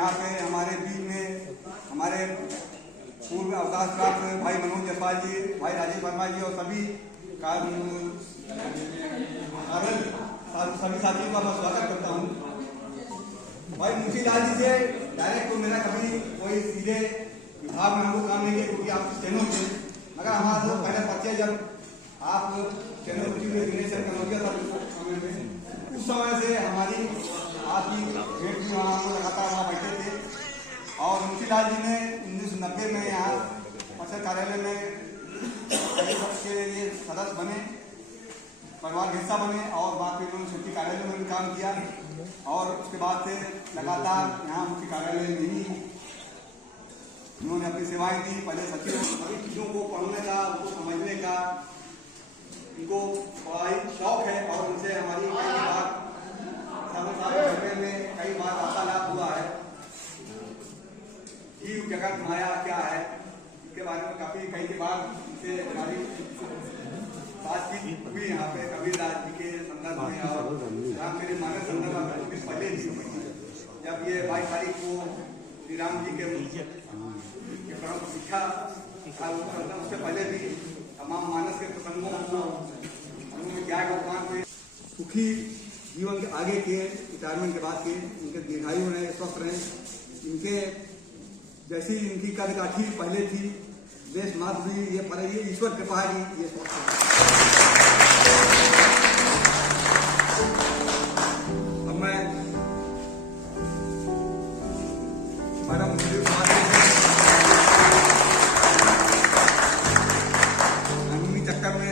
यहाँ पे हमारे बीच में हमारे पूर्व अवकाश प्राप्त भाई मनोज जायसवाल जी, भाई राजेश वर्मा जी और सभी साथियों का मैं स्वागत करता हूँ। भाई मुंशी लाल जी से डायरेक्ट तो मेरा कभी कोई सीधे विभाग में हमको काम नहीं किया, क्योंकि आप स्टेनो थे, मगर हमारा जो पहले परिचय जब आप स्टेनो सिग्नेचर कनौजिया था समय में, उस समय से हमारी आपकी भेंट भी वहाँ हम लगातार वहाँ बैठे थे। और मुंशी लाल जी ने 1990 में यहाँ परिषद कार्यालय में के लिए सदस्य बने, परिवार का हिस्सा बने और बाद में उन्होंने मुख्य कार्यालय में भी काम किया और उसके बाद से लगातार यहाँ मुख्य कार्यालय में ही उन्होंने अपनी सेवाएं दी। पहले सचिव सभी चीज़ों को पढ़ने का, उनको समझने का उनको बड़ा ही शौक है और उनसे हमारी कई बार में कई बार वार्तालाप हुआ है। जीव जगत माया क्या है, इसके बारे में काफी कई बार उनसे हमारी बातचीत हुई यहाँ पे कबीरदास जी के संदर्भ में और राम मेरे मानस संदर्भ में पहले भी हुई। जब ये 22 तारीख को श्री राम जी के प्रमुख शिक्षा उससे पहले भी तमाम मानस के प्रसंगों को उन्होंने क्या भगवान को सुखी जीवन के आगे के रिटायरमेंट के बाद के इनके दीर्घायु रहे, स्वस्थ रहे, इनके जैसी इनकी कदकाठी पहले थी, देश मात्र भी ये पर ये ईश्वर कृपा है ये स्वस्थ है। अब मैं परम चक्कर में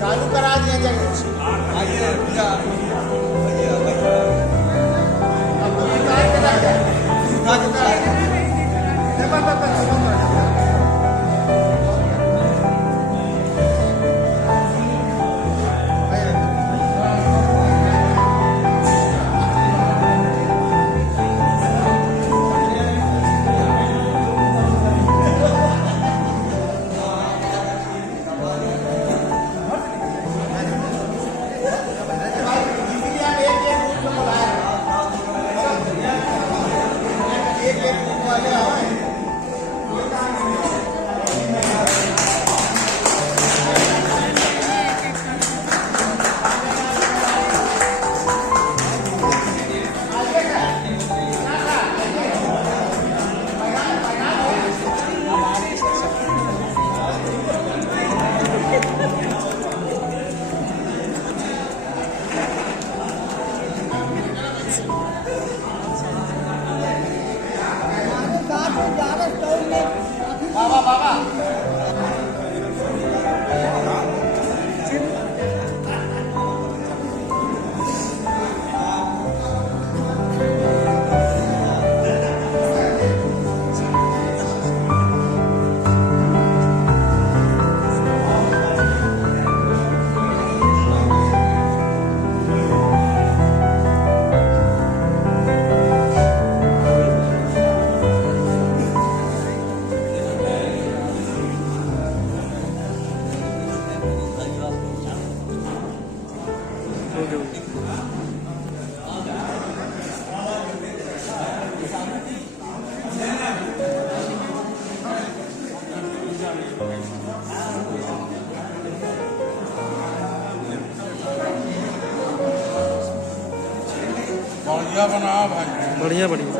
चालू करा दिया जाए। आइए भैया बढ़िया बना भाई, बढ़िया बढ़िया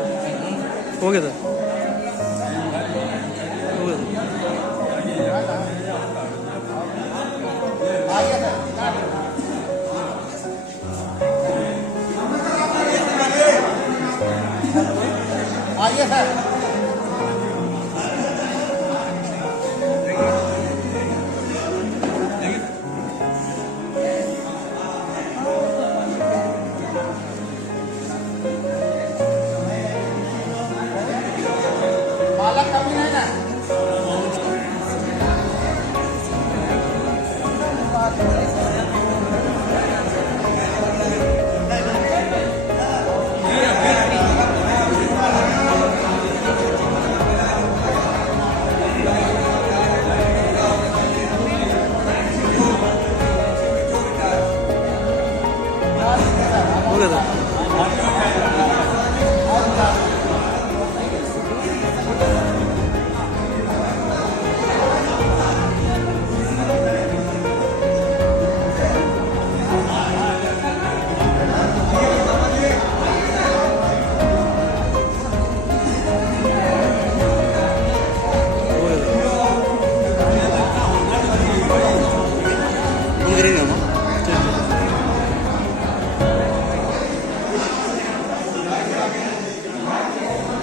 हो गया था, हो गया आइए सर। पालक कभी नहीं ना। हो गया था।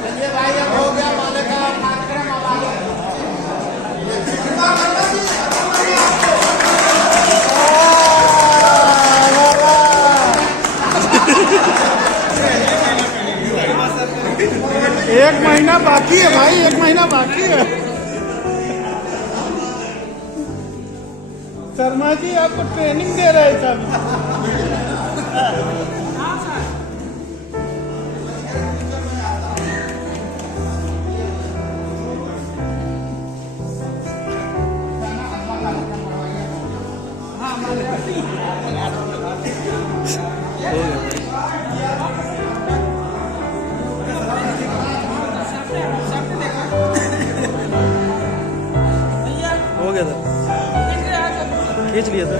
चलिए भाई, अब हो गया पालक का कार्यक्रम। अब आगे एक महीना बाकी है भाई, एक महीना बाकी है। शर्मा जी आपको ट्रेनिंग दे रहे थे अभी। हो गया था, खींच लिया था।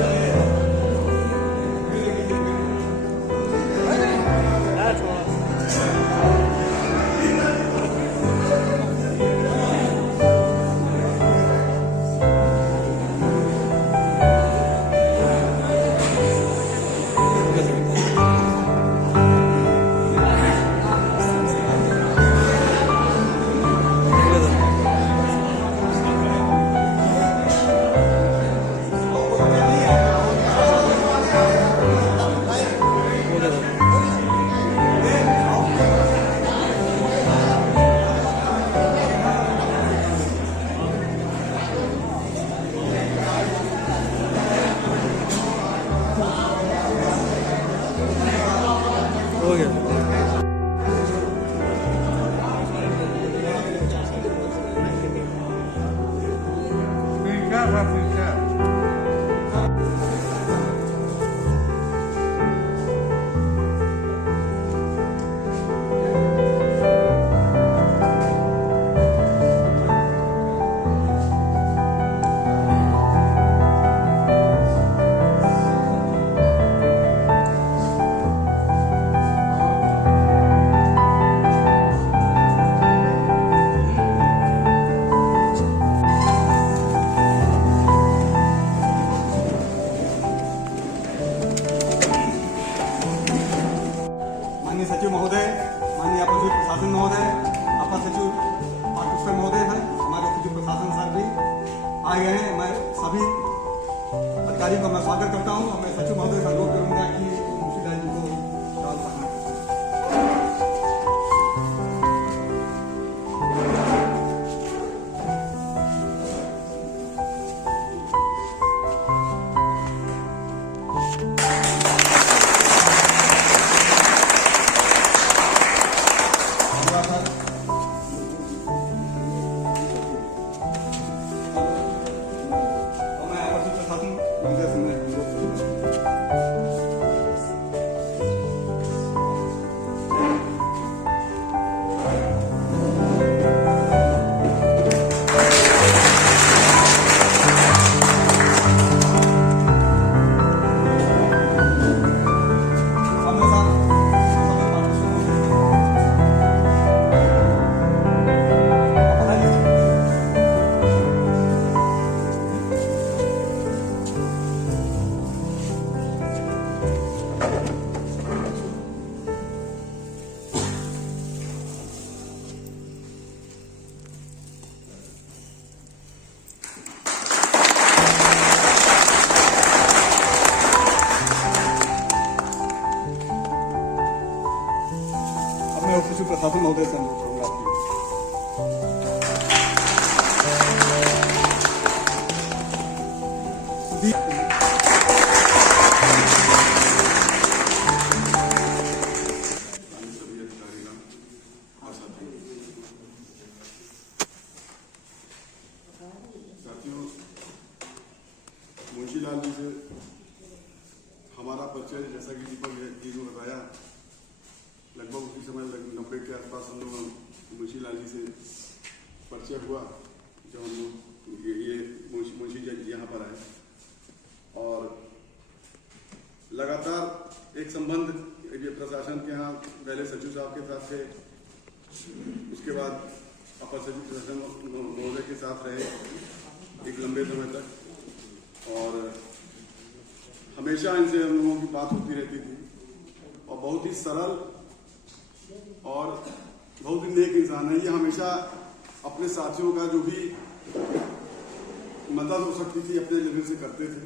हो गया। ठीक है, ठीक है। माननीय सचिव महोदय, माननीय अपर सचिव प्रशासन महोदय, अपर सचिव पाठ्यपुस्तक महोदय हैं, हमारे सचिव प्रशासन सर भी आ गए हैं। मैं सभी अधिकारियों का मैं स्वागत करता हूं और मैं सचिव महोदय से अनुरोध करूंगा कि मुंशीलाल जी को शाल पहनाएं। और मैं अपर सचिव प्रशासन महोदय से मैं अनुरोध करूंगा। महोदय से अनुरोध करूंगा आपकी। सभी अधिकारीगण और साथियों, मुंशीलाल जी से हमारा परिचय, जैसा कि दीपक जी ने बताया, लगभग उसी समय 90 के आसपास हम लोग मुंशीलाल जी से परिचय हुआ जब हम लोग ये मुंशी जी यहाँ पर आए, और लगातार एक संबंध ये प्रशासन के यहाँ पहले सचिव साहब के साथ थे, उसके बाद अपर सचिव प्रशासन महोदय के साथ रहे एक लंबे समय तक, और हमेशा इनसे हम लोगों की बात होती रहती थी, और बहुत ही सरल और बहुत ही नेक इंसान है। ये हमेशा अपने साथियों का जो भी मदद हो सकती थी अपने लेवल से करते थे।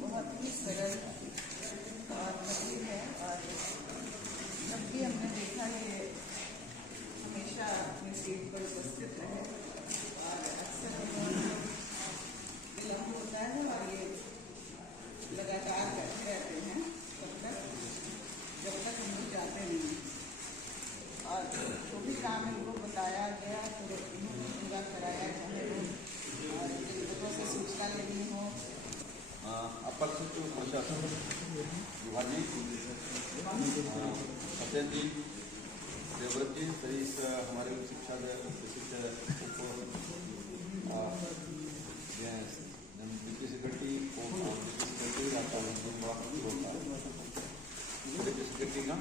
बहुत ही सरल और लघु है, और जब भी हमने देखा है ये हमेशा अपनी सीट पर उपस्थित रहे, और अक्सर विलम्ब होता है और ये लगातार करते रहते हैं जब तक हम लोग जाते नहीं, और जो भी काम इनको बताया गया तो इन्होंने पूरा कराया, चाहे वो और लोगों से सूचना लेनी हो। अपर सचिव प्रशासन विभागीय सत्यन जी, देवव्रत जी, सही हमारे शिक्षा सेक्रेटरी सेक्रेटरीगण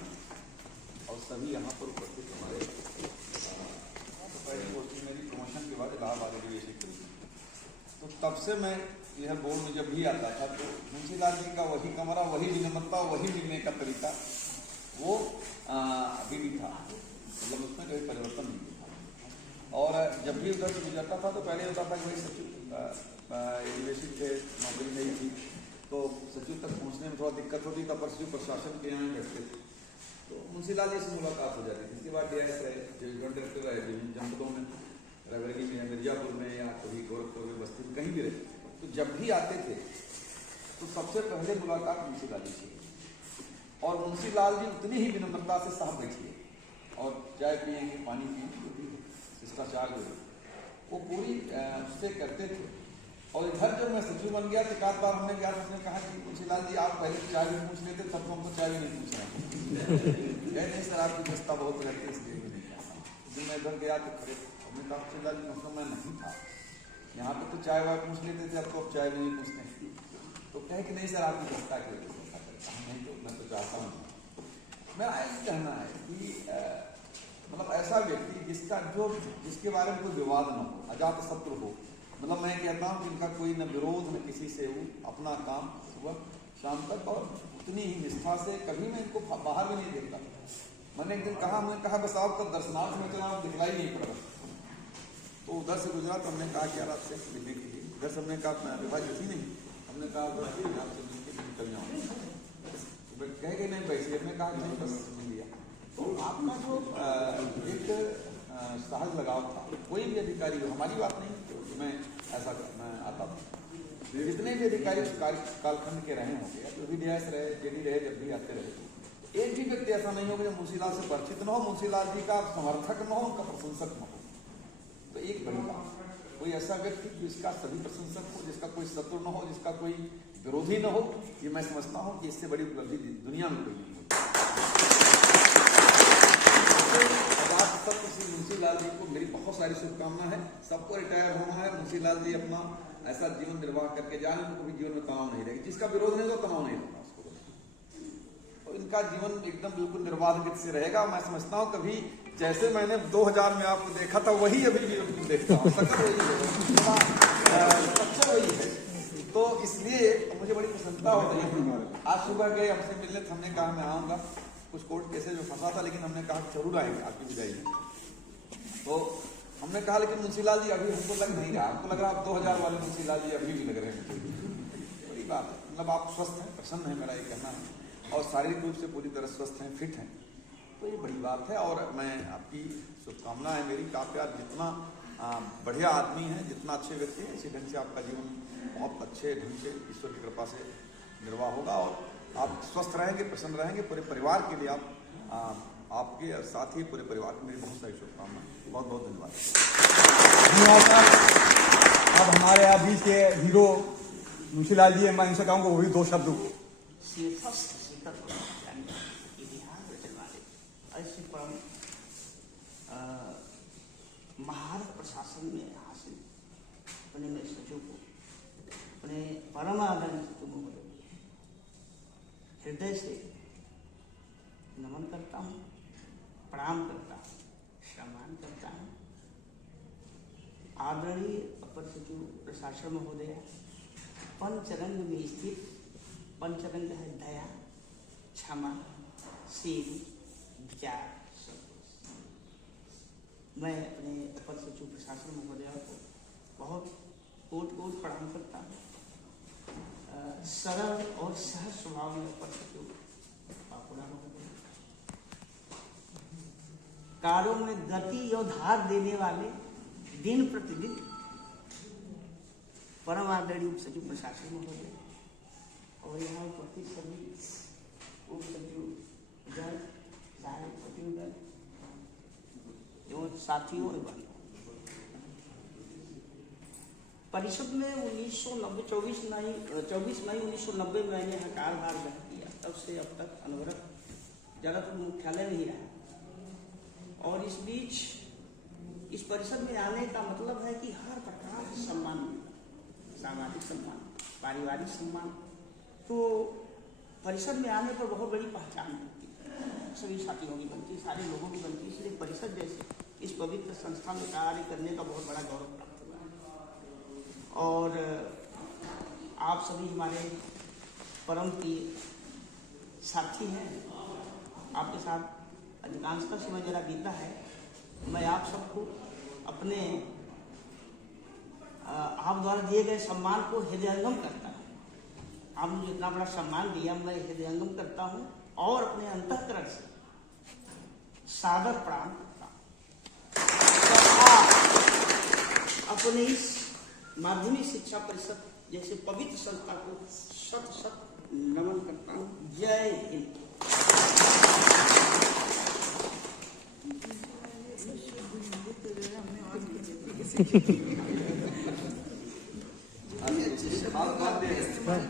और सभी यहाँ पर उपस्थित हमारे पहली पोस्टिंग मेरी प्रमोशन के बाद इलाहाबाद यूनिवर्सिटी, तो तब से मैं यह बोर्ड में जब भी आता था तो मुंशीलाल जी का वही कमरा, वही विनम्रता, वही मिलने का तरीका वो अभी भी था, मतलब उसमें कोई परिवर्तन नहीं था। और जब भी उधर से गुजरता था तो पहले होता था कि भाई सचिव यूनिवर्सिटी से नौकरी नहीं थी तो सचिव तक पहुँचने में थोड़ा दिक्कत होती, तब पर सचिव प्रशासन के यहाँ बैठते थे तो मुंशीलाल जी से मुलाकात हो जाती थी। इसके बाद DIS रहे, डिविजन डायरेक्टर रहे विभिन्न जनपदों में, रायबरेली में, मिर्जापुर में, या कभी गोरखपुर में, बस्ती में, कहीं भी रहे, तो जब भी आते थे तो सबसे पहले मुलाकात मुंशीलाल जी से, और मुंशीलाल जी उतनी ही विनम्रता से साथ बैठिए और चाय पियेंगे, पानी पियेंगे, जो भी शिष्टाचार जो वो पूरी उससे करते थे। और इधर जब मैं सचिव बन गया तो एक आध बार हमने गया, उसने कहा कि मुंशीलाल जी आप पहले चाय भी पूछ लेते, तब तो हमको चाय भी नहीं पूछ रहे नहीं सर, आपकी व्यवस्था बहुत रहती है इसलिए भी नहीं किया। मैं इधर गया तो खड़े हमने कहा मुंशीलाल जी मतलब मैं नहीं था यहाँ पे, तो चाय वाय पूछ लेते थे, अब तो अब चाय भी नहीं पूछते, तो कहे कि नहीं सर आपकी व्यवस्था की वजह से ऐसा करता हूँ, नहीं तो मैं तो चाहता हूँ। मेरा यही कहना है कि मतलब ऐसा व्यक्ति जिसके बारे में कोई विवाद न हो, अजात शत्रु हो, मतलब मैं कहता हूँ कि इनका कोई न विरोध न किसी से हो, अपना काम सुबह शाम तक, और उतनी ही निष्ठा से कभी मैं इनको बाहर भी नहीं देखता। मैंने एक दिन कहा, मैंने कहा बस आपका दर्शनार्थ में चला, दिखलाई नहीं पड़ रहा, तो उधर से गुजरा तो हमने कहा कि यार आपसे मिलने के लिए, इधर से हमने कहा विभाग थी नहीं, हमने कहा आपसे मिलकर निकल जाऊँ, तो कह गए नहीं बैठिए, हमने कहा नहीं बस मिल लिया। तो आपका जो एक सहज लगाव था, कोई भी अधिकारी हो, हमारी बात नहीं तो मैं ऐसा मैं आता था, जितने भी अधिकारी उस कालखंड के रहे होंगे, जो भी DIS रहे, JD रहे, जब भी आते रहे, एक भी व्यक्ति ऐसा नहीं होगा जो मुंशीलाल से परिचित न हो, मुंशीलाल जी का समर्थक न हो, उनका प्रशंसक न हो। तो एक बड़ी बात, कोई ऐसा व्यक्ति जिसका सभी प्रशंसक हो, जिसका कोई शत्रु न हो, जिसका कोई विरोधी न हो, ये मैं समझता हूँ कि इससे बड़ी उपलब्धि दुनिया में कोई नहीं होती। मुंशीलाल जी को मेरी बहुत सारी शुभकामनाएं हैं, सबको रिटायर होना है, मुंशीलाल जी अपना ऐसा जीवन निर्वाह करके जाने, उनको कभी जीवन में तनाव नहीं रहेगा, जिसका विरोध नहीं तो तनाव नहीं होगा उसको। तो इन इनका जीवन एकदम बिल्कुल निर्बाध गति से रहेगा। मैं समझता हूँ कभी जैसे मैंने 2000 में आपको देखा था वही अभी भी देखता हूँ, शक्ल वही है, स्ट्रक्चर वही है। तो इसलिए मुझे बड़ी प्रसन्नता हो रही है। आज सुबह गए हमसे मिलने, हमने कहा मैं आऊँगा, कुछ कोर्ट केसेज में फंसा था, लेकिन हमने कहा जरूर आएंगे आपकी विदाई में। तो हमने कहा लेकिन मुंशीलाल जी अभी हमको लग नहीं रहा, हमको लग रहा आप 2000 वाले मुंशीलाल जी अभी भी लग रहे हैं। बड़ी बात है, मतलब आप स्वस्थ हैं, प्रसन्न है, मेरा ये कहना है, और शारीरिक रूप से पूरी तरह स्वस्थ हैं, फिट हैं, तो ये बड़ी बात है। और मैं आपकी शुभकामना है मेरी, काफी आप जितना बढ़िया आदमी हैं, जितना अच्छे व्यक्ति हैं, इसी ढंग से आपका जीवन बहुत अच्छे ढंग से ईश्वर की कृपा से निर्वाह होगा और आप स्वस्थ रहेंगे, प्रसन्न रहेंगे। पूरे परिवार के लिए आपके और साथ ही पूरे परिवार की मेरी बहुत सारी शुभकामनाएं। बहुत बहुत धन्यवाद। अब हमारे अभी के हीरो मुंशीलाल जी, मैं इनसे कहूँगा वो भी 2 शब्द। ऐसे परम महारत प्रशासन में हासिल अपने में सचिव को, अपने परम आदरणीय सचिव महोदय हृदय से नमन करता हूँ, प्रणाम करता हूँ, सम्मान करता हूँ। आदरणीय अपर सचिव प्रशासन महोदय पंचरंग में स्थित, पंचरंग है दया, क्षमा, शील, विचार, संतोष। मैं अपने अपर सचिव प्रशासन महोदय को बहुत कोट कोट प्रणाम करता हूँ। सरल और सहज स्वभाव में अपर सचिव बाबूलाल महोदय, कार्यों में गति और धार देने वाले दिन प्रतिदिन परम आदरणीय उप सचिव प्रशासन महोदय और यहाँ उपस्थित सभी उप सचिव जन, सहायक सचिवगण एवं साथियों एवं परिषद में 1990 24 मई 1990 में मैंने यहाँ कार्यभार ग्रहण किया। तब से अब तक अनवरत ज़्यादातर मुख्यालय नहीं रहा और इस बीच इस परिषद में आने का मतलब है कि हर प्रकार का सम्मान, सामाजिक सम्मान, पारिवारिक सम्मान, तो परिषद में आने पर बहुत बड़ी पहचान बनती है, सभी साथियों की बनती है, सारे लोगों की बनती है। इसलिए परिषद जैसे इस पवित्र संस्था में कार्य करने का बहुत बड़ा गौरव प्राप्त हुआ है। और आप सभी हमारे परम प्रिय साथी हैं, आपके साथ अधिकांशतः समय जरा बीता है। मैं आप सबको अपने आप द्वारा दिए गए सम्मान को हृदयंगम करता हूँ। आप मुझे इतना बड़ा सम्मान दिया, मैं हृदयंगम करता हूँ और अपने अंतःकरण से सादर प्रणाम करता हूँ। अपने इस माध्यमिक शिक्षा परिषद जैसे पवित्र संस्था को शत शत नमन करता हूँ। जय हिंद।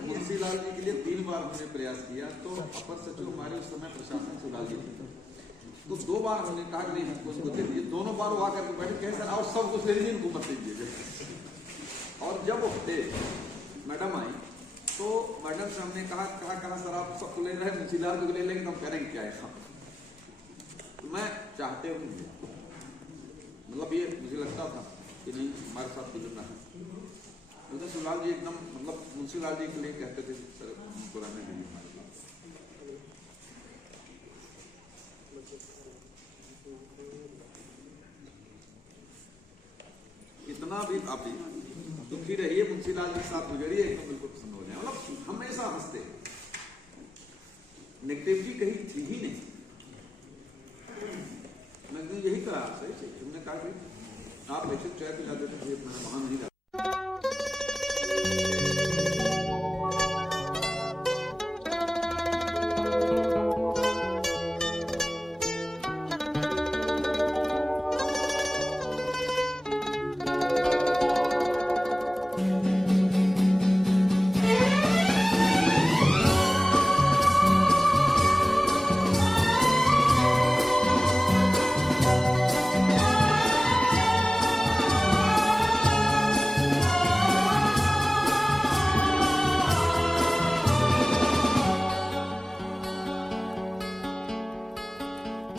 मुंशीलाल जी के लिए 3 बार हमने प्रयास किया, तो अपर सचिव हमारे उस समय प्रशासन सुधार जी थे, तो 2 बार हमने कहा नहीं हमको उसको दे दिए। दोनों बार वो आकर के बैठे कहे सर और सब कुछ ले लीजिए, इनको मत दीजिए। और जब वो मैडम आई तो मैडम से हमने कहा सर आप सबको ले रहे हैं, मुंशीलाल जी को ले लेंगे तो हम करेंगे क्या है। तो मैं चाहते हुए मतलब ये मुझे लगता था कि नहीं हमारे साथ गुजरना है, तो सुलाल जी एकदम मतलब मुंशीलाल जी के लिए कहते थे सर पुराने नहीं हमारे पास। इतना भी आप दुखी रहिए, मुंशीलाल जी के साथ गुजरिए, एकदम बिल्कुल पसंद हो जाए। मतलब हमेशा हंसते, नेगेटिविटी कहीं थी ही नहीं। मैं यही कहा आपसे, तुमने कहा कि आप ऐसे चाय पिला देते थे, मैंने वहां नहीं रहा।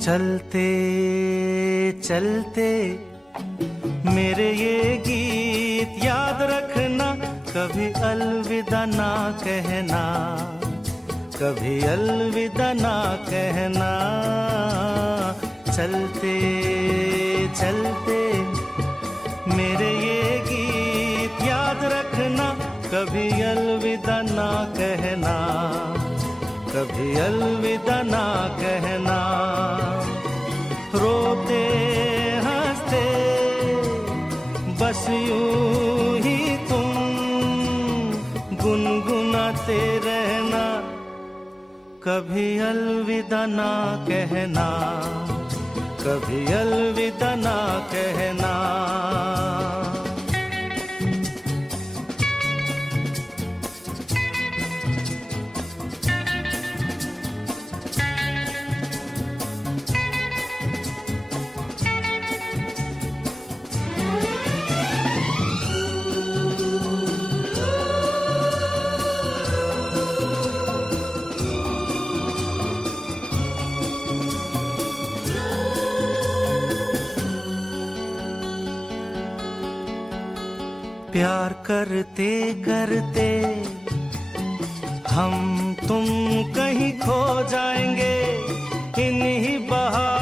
चलते चलते मेरे ये गीत याद रखना, कभी अलविदा ना कहना, कभी अलविदा ना कहना। चलते चलते मेरे ये गीत याद रखना, कभी अलविदा ना कहना, कभी अलविदा ना कहना। रोते हंसते बस यूं ही तुम गुनगुनाते रहना, कभी अलविदा ना कहना, कभी अलविदा ना कहना। प्यार करते करते हम तुम कहीं खो जाएंगे, इन्हीं बहारों